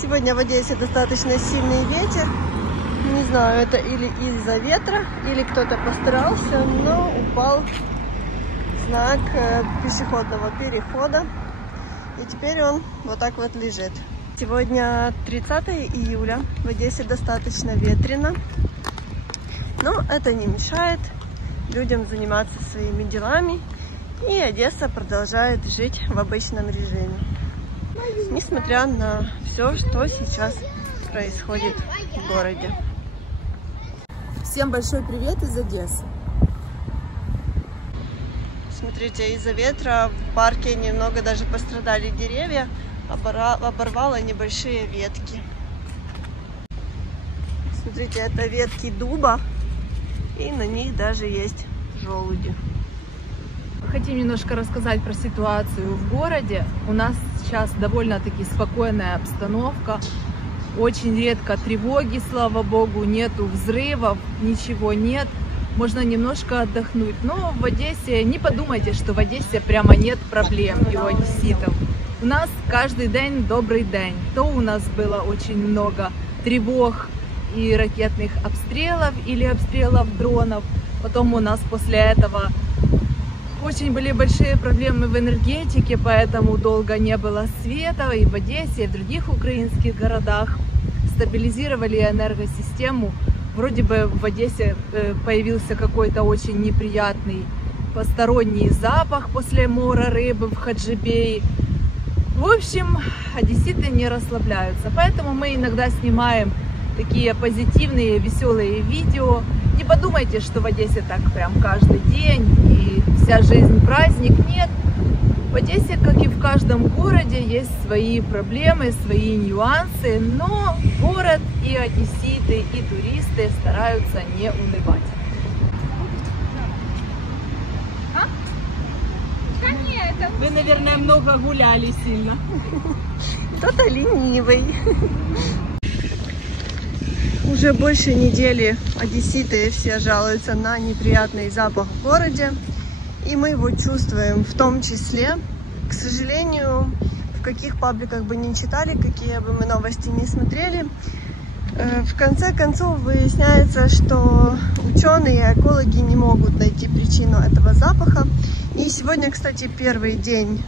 Сегодня в Одессе достаточно сильный ветер. Не знаю, это или из-за ветра, или кто-то постарался, но упал знак пешеходного перехода. И теперь он вот так вот лежит. Сегодня 30 июля. В Одессе достаточно ветрено. Но это не мешает людям заниматься своими делами. И Одесса продолжает жить в обычном режиме. Несмотря на все, что сейчас происходит в городе. Всем большой привет из Одессы. Смотрите, из-за ветра в парке немного даже пострадали деревья, оборвало небольшие ветки. Смотрите, это ветки дуба, и на них даже есть желуди. Хотим немножко рассказать про ситуацию в городе. У нас сейчас довольно-таки спокойная обстановка. Очень редко тревоги, слава богу, нету взрывов, ничего нет. Можно немножко отдохнуть. Но в Одессе, не подумайте, что в Одессе прямо нет проблем и у одесситов. У нас каждый день добрый день. То у нас было очень много тревог и ракетных обстрелов или обстрелов дронов. Потом у нас после этого очень были большие проблемы в энергетике, поэтому долго не было света и в Одессе, и в других украинских городах. Стабилизировали энергосистему. Вроде бы в Одессе появился какой-то очень неприятный посторонний запах после мора рыбы в Хаджибее. В общем, одесситы не расслабляются, поэтому мы иногда снимаем такие позитивные, веселые видео. Не подумайте, что в Одессе так прям каждый день и вся жизнь праздник. Нет. В Одессе, как и в каждом городе, есть свои проблемы, свои нюансы, но город и одесситы, и туристы стараются не унывать. Вы, наверное, много гуляли сильно. Кто-то ленивый. Уже больше недели одесситы все жалуются на неприятный запах в городе. И мы его чувствуем, в том числе, к сожалению, в каких пабликах бы ни читали, какие бы мы новости не смотрели, в конце концов выясняется, что ученые и экологи не могут найти причину этого запаха. И сегодня, кстати, первый день,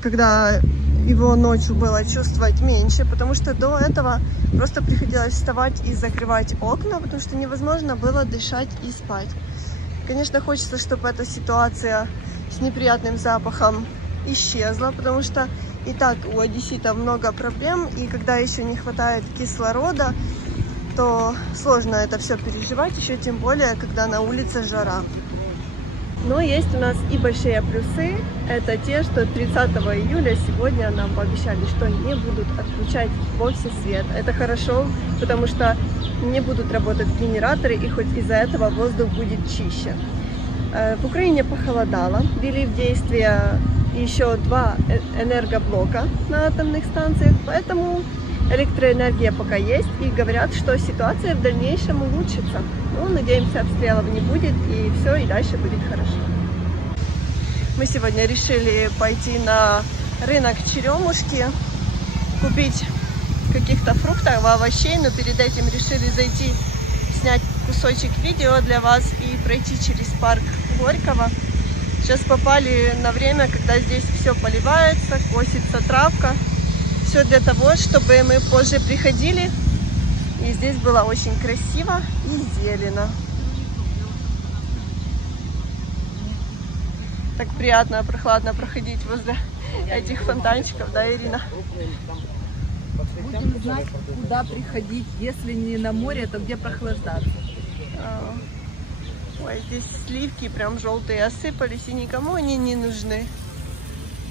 когда его ночью было чувствовать меньше, потому что до этого просто приходилось вставать и закрывать окна, потому что невозможно было дышать и спать. Конечно, хочется, чтобы эта ситуация с неприятным запахом исчезла, потому что и так у одесситов много проблем, и когда еще не хватает кислорода, то сложно это все переживать, еще тем более, когда на улице жара. Но есть у нас и большие плюсы. Это те, что 30 июля сегодня нам пообещали, что не будут отключать вовсе свет. Это хорошо, потому что не будут работать генераторы, и хоть из-за этого воздух будет чище. В Украине похолодало, ввели в действие еще 2 энергоблока на атомных станциях, поэтому электроэнергия пока есть, и говорят, что ситуация в дальнейшем улучшится. Ну, надеемся, обстрелов не будет, и все, и дальше будет хорошо. Мы сегодня решили пойти на рынок Черемушки, купить каких-то фруктов, овощей, но перед этим решили зайти, снять кусочек видео для вас и пройти через парк Горького. Сейчас попали на время, когда здесь все поливается, косится травка. Все для того, чтобы мы позже приходили, и здесь было очень красиво и зелено. Так приятно, прохладно проходить возле этих фонтанчиков, да, Ирина? Будем знать, куда приходить, если не на море, то где прохлаждаться. Ой, здесь сливки прям желтые осыпались, и никому они не нужны.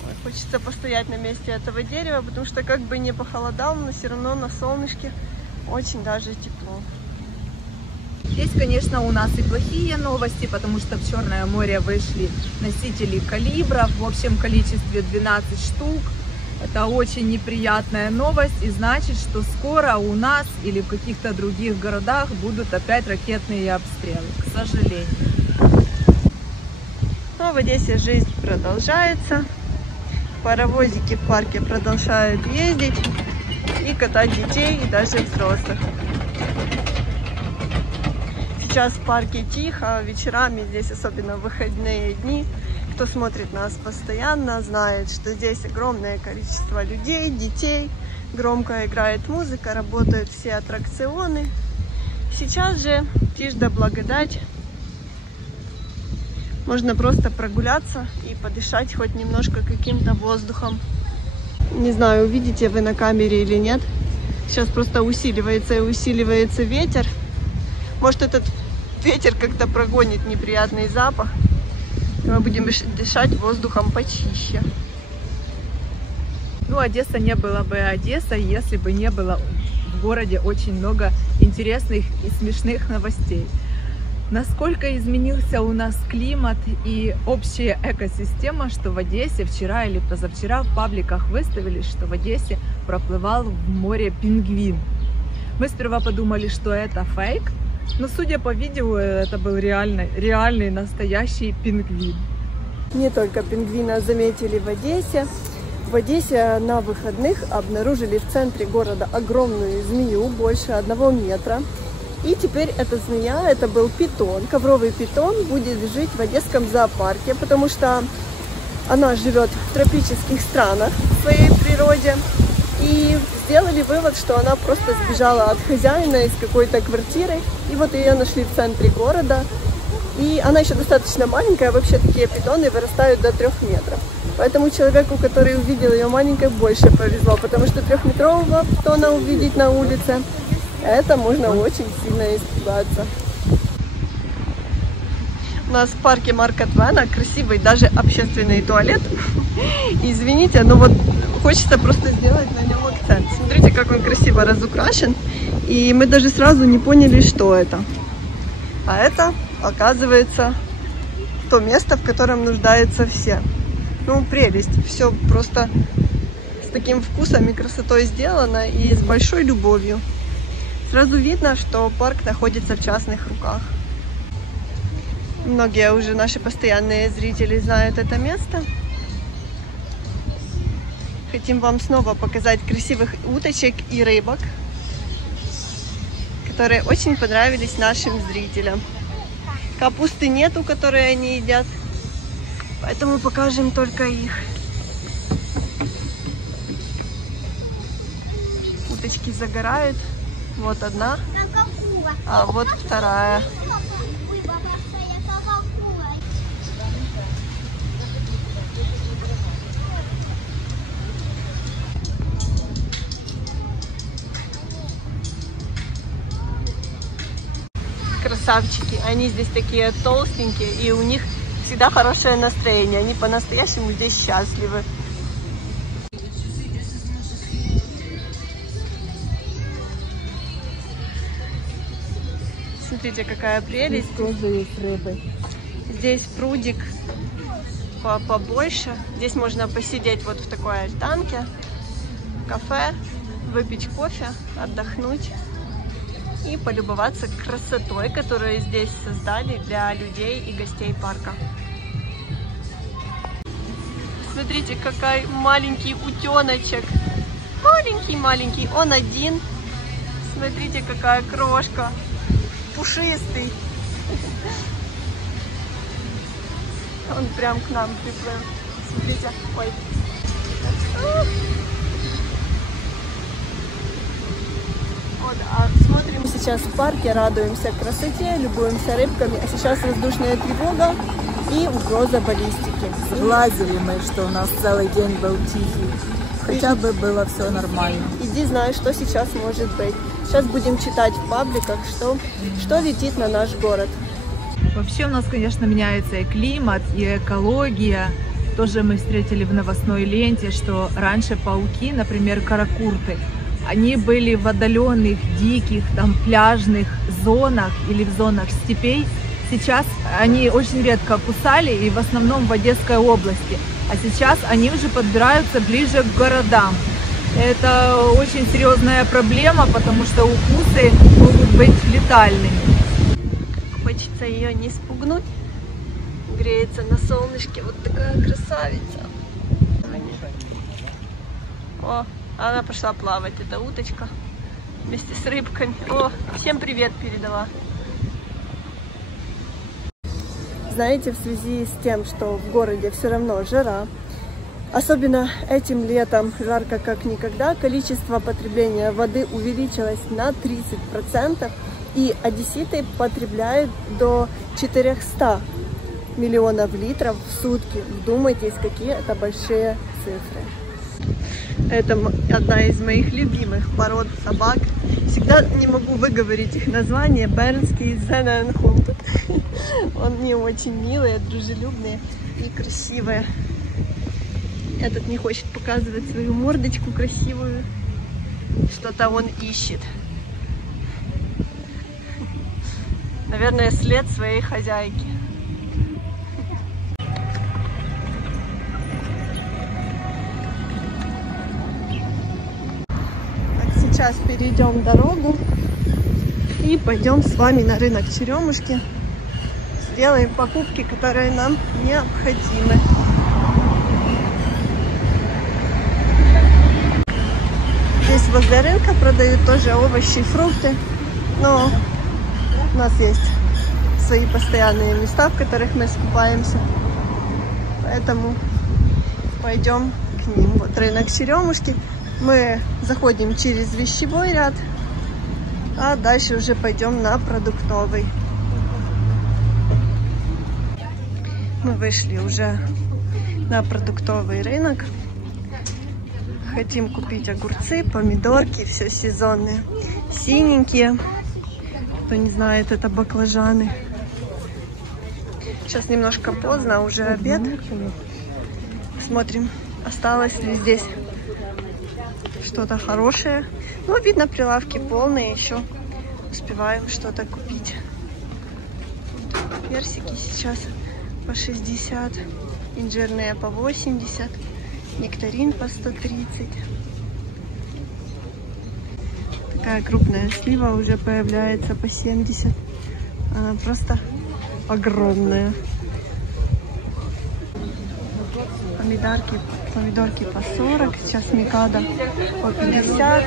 Ой, хочется постоять на месте этого дерева, потому что как бы не похолодало, но все равно на солнышке очень даже тепло. Есть, конечно, у нас и плохие новости, потому что в Черное море вышли носители калибров в общем количестве 12 штук. Это очень неприятная новость, и значит, что скоро у нас или в каких-то других городах будут опять ракетные обстрелы, к сожалению. Но в Одессе жизнь продолжается. Паровозики в парке продолжают ездить. и катать детей, и даже взрослых. Сейчас в парке тихо, вечерами здесь, особенно в выходные дни, кто смотрит нас постоянно, знает, что здесь огромное количество людей, детей, громко играет музыка, работают все аттракционы. Сейчас же, тишь да благодать, можно просто прогуляться и подышать хоть немножко каким-то воздухом. Не знаю, увидите вы на камере или нет. Сейчас просто усиливается и усиливается ветер. Может, этот ветер как-то прогонит неприятный запах. И мы будем дышать воздухом почище. Ну, Одесса не была бы Одессой, если бы не было в городе очень много интересных и смешных новостей. Насколько изменился у нас климат и общая экосистема, что в Одессе вчера или позавчера в пабликах выставили, что в Одессе проплывал в море пингвин. Мы сперва подумали, что это фейк, но судя по видео, это был реальный настоящий пингвин. Не только пингвина заметили в Одессе. В Одессе на выходных обнаружили в центре города огромную змею больше 1 метра. И теперь эта змея, это был питон, ковровый питон, будет жить в Одесском зоопарке, потому что она живет в тропических странах в своей природе. И сделали вывод, что она просто сбежала от хозяина из какой-то квартиры. И вот ее нашли в центре города. И она еще достаточно маленькая, вообще такие питоны вырастают до 3 метров. Поэтому человеку, который увидел ее маленькой, больше повезло, потому что 3-метрового питона увидеть на улице, это можно очень сильно испугаться. У нас в парке Марка Твена красивый даже общественный туалет. Извините, но вот хочется просто сделать на нем акцент. Смотрите, как он красиво разукрашен. И мы даже сразу не поняли, что это. А это, оказывается, то место, в котором нуждаются все. Ну, прелесть. Все просто с таким вкусом и красотой сделано и с большой любовью. Сразу видно, что парк находится в частных руках. Многие уже наши постоянные зрители знают это место. Хотим вам снова показать красивых уточек и рыбок, которые очень понравились нашим зрителям. Капусты нету, которые они едят, поэтому покажем только их. Уточки загорают. Вот одна, а вот вторая. Красавчики. Они здесь такие толстенькие, и у них всегда хорошее настроение. Они по-настоящему здесь счастливы. Смотрите, какая прелесть. Здесь тоже есть рыбы. Здесь прудик побольше. Здесь можно посидеть вот в такой альтанке, в кафе, выпить кофе, отдохнуть и полюбоваться красотой, которую здесь создали для людей и гостей парка. Смотрите, какой маленький утеночек. Маленький-маленький. Он один. Смотрите, какая крошка. Пушистый. Он прям к нам приплыл. Смотрите. Ой. Вот, а смотрим сейчас в парке, радуемся красоте, любуемся рыбками. А сейчас воздушная тревога и угроза баллистики. Сглазили мы, что у нас целый день был тихий. Хотя бы было все нормально. Иди, знай, что сейчас может быть. Сейчас будем читать в пабликах, что летит на наш город. Вообще у нас, конечно, меняется и климат, и экология. Тоже мы встретили в новостной ленте, что раньше пауки, например, каракурты, они были в отдаленных, диких, там, пляжных зонах или в зонах степей. Сейчас они очень редко кусали и в основном в Одесской области. А сейчас они уже подбираются ближе к городам. Это очень серьезная проблема, потому что укусы могут быть летальными. Хочется ее не спугнуть. Греется на солнышке. Вот такая красавица. О, А она пошла плавать, это уточка вместе с рыбками. О, всем привет передала. Знаете, в связи с тем, что в городе все равно жара, особенно этим летом, жарко как никогда, количество потребления воды увеличилось на 30%, и одесситы потребляют до 400 миллионов литров в сутки. Вдумайтесь, какие это большие цифры. Это одна из моих любимых пород собак. Всегда не могу выговорить их название. Бернский Зененхунд. Он мне очень милый, дружелюбный и красивый. Этот не хочет показывать свою мордочку красивую. Что-то он ищет. Наверное, след своей хозяйки. Сейчас перейдем дорогу и пойдем с вами на рынок Черемушки. Сделаем покупки, которые нам необходимы. Здесь возле рынка продают тоже овощи и фрукты, но у нас есть свои постоянные места, в которых мы скупаемся, поэтому пойдем к ним. Вот рынок Черемушки. Мы заходим через вещевой ряд, а дальше уже пойдем на продуктовый. Мы вышли уже на продуктовый рынок. Хотим купить огурцы, помидорки, все сезонные. Синенькие. Кто не знает, это баклажаны. Сейчас немножко поздно, уже обед. Смотрим, осталось ли здесь что-то хорошее. Ну, видно, прилавки полные, еще успеваем что-то купить. Персики сейчас по 60, инжирные по 80, нектарин по 130. Такая крупная слива уже появляется по 70. Она просто огромная. Помидорки по 40, сейчас микадо по 50,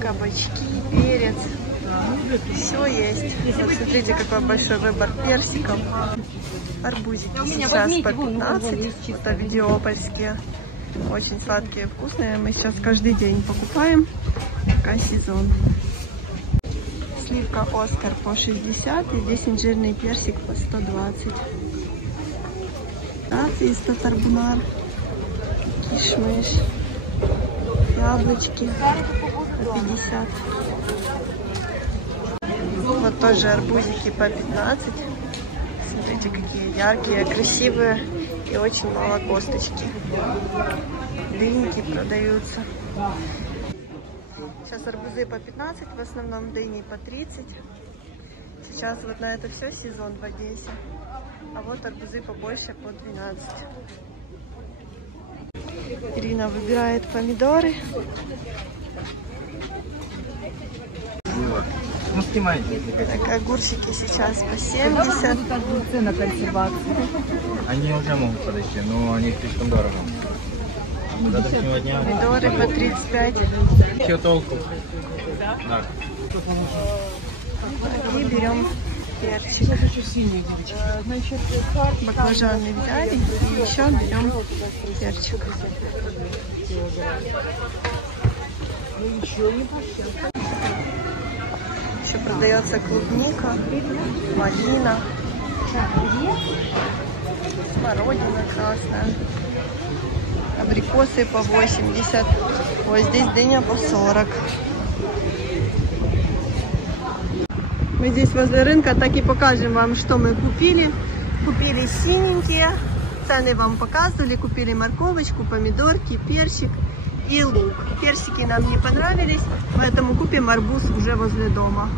кабачки, перец, все есть. Вот смотрите, какой большой выбор персиков. Арбузики сейчас по 15, это авидиопольские, очень сладкие, вкусные. Мы сейчас каждый день покупаем, пока сезон. Сливка Оскар по 60, и здесь инжирный персик по 120. Тесто тарбунар, кишмиш, яблочки по 50. Вот тоже арбузики по 15. Смотрите, какие яркие, красивые и очень мало косточки. Дыньки продаются. Сейчас арбузы по 15, в основном дыни по 30. Сейчас вот на это все сезон в Одессе. А вот арбузы побольше по 12. Ирина выбирает помидоры. Так, огурчики сейчас по 70. На консервацию. Они уже могут подойти, но они слишком дорого. Помидоры по 35. Все толку. Да. И берем перчик. Баклажаны взяли и еще берем перчик. Еще продается клубника, малина, смородина красная, абрикосы по 80. Вот здесь дыня по 40. Мы здесь возле рынка, так и покажем вам, что мы купили. Купили синенькие, цены вам показывали, купили морковочку, помидорки, перчик и лук. Персики нам не понравились, поэтому купим арбуз уже возле дома.